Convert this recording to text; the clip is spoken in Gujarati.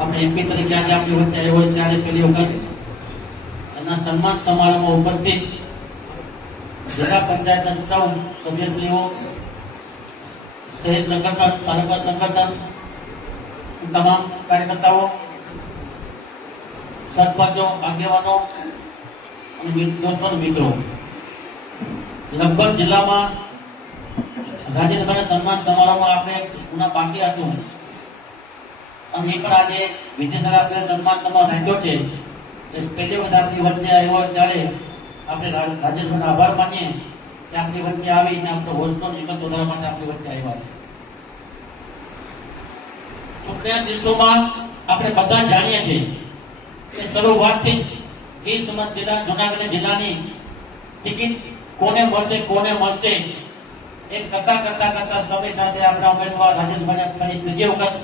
આપણે એમપી તરીકે આજે આપણી વચ્ચે આવ્યો હોય ત્યારે પહેલી વખત એના સન્માન સમારોહમાં ઉપસ્થિત જિલ્લા પંચાયતના સૌ સભ્યશ્રીઓ, શહેર સંગઠન, તાલુકા સંગઠન, તમામ કાર્યકર્તાઓ, સરપંચો, આગેવાનો અને દોસ્તો મિત્રો, લગભગ જિલ્લામાં રાજેશભાઈના સન્માન સમારોહમાં આપણે પુનઃ બાકી હતું અને એ પણ આજે વિજયસરા આપણે સન્માન સમારોહ રાખ્યો છે. પહેલી વખત આપણી વચ્ચે આવ્યો ત્યારે આપણે રાજેશભાઈનો આભાર માનીએ કે આપણી વચ્ચે આવીને આપણો હોસ્ટનો નિગત વધારવા માટે આપણી વચ્ચે આવ્યા છે. ચૂંટણીના દિવસોમાં આપણે બધા જાણીએ છીએ કે શરૂઆતથી ગીર સોમનાથ જિલ્લા, જૂનાગઢ જિલ્લાની ટિકિટ કોને મળશે એક કરતા સમય સાથે આપણા ઉમેદવાર રાજેશભાઈને ફરી ત્રીજી વખત